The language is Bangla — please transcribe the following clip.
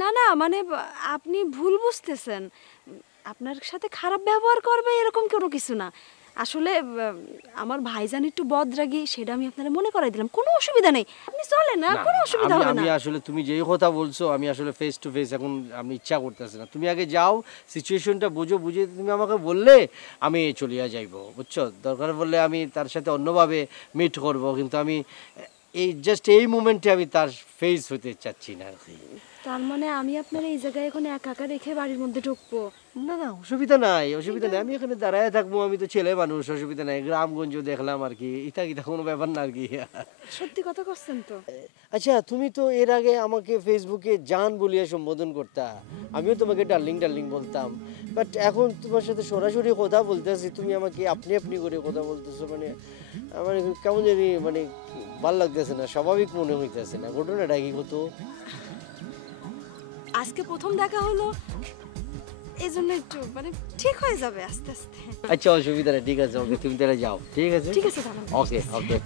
না না মানে আপনি ভুল বুঝতেছেন। আপনার সাথে খারাপ ব্যবহার করবে এরকম কোনো কিছু না। আসলে আমার ভাইজান একটু বদরাগী, সেটা আমি আপনারা মনে করাই দিলাম। কোনো অসুবিধা নেই, আপনি চলেন না, না কোনো না, অসুবিধা আমি হবে না। আমি আসলে তুমি যেই কথা বলছো আমি আসলে ফেস টু ফেস এখন আমি ইচ্ছা করতেছে না। তুমি আগে যাও, সিচুয়েশনটা বুঝো, বুঝে তুমি আমাকে বললে আমি চলিয়া যাইবো, বুঝছো? দরকার পড়লে আমি তার সাথে অন্যভাবে মিট করব, কিন্তু আমি এই জাস্ট এই মুমেন্টে আমি তার ফেস হতে চাচ্ছি না আর কি। তার মানে আমি আপনার এই জায়গায় এখন একা একা রেখে বাড়ির মধ্যে ঢুকবো? না না, অসুবিধা নাই, অসুবিধা নাই, আমি এখানে দাঁড়ায় থাকবো, আমি তো ছেলে মানুষ, অসুবিধা নাই, গ্রামগঞ্জ দেখলাম আর কি, ইটা কিটা কোনো ব্যাপার না আর কি। সত্যি কথা করছেন তো? আচ্ছা, তুমি তো এর আগে আমাকে ফেসবুকে জান বলিয়া সম্বোধন করতা, আমিও তোমাকে ডার্লিং ডার্লিং বলতাম, বাট এখন তোমার সাথে সরাসরি কথা বলতেছি, তুমি আমাকে আপনি আপনি করে কথা বলতেছো, মানে আমার কেমন জানি মানে ভাল লাগতেছে না, স্বাভাবিক মনে হইতেছে না। ঘটনাটা কি কত? আজকে প্রথম দেখা হলো, এই জন্য একটু মানে ঠিক হয়ে যাবে আস্তে আস্তে। আচ্ছা, অসুবিধা নেই, ঠিক আছে, ওকে, তুমি তাহলে যাও, ঠিক আছে, ঠিক আছে, তাহলে ওকে ওকে।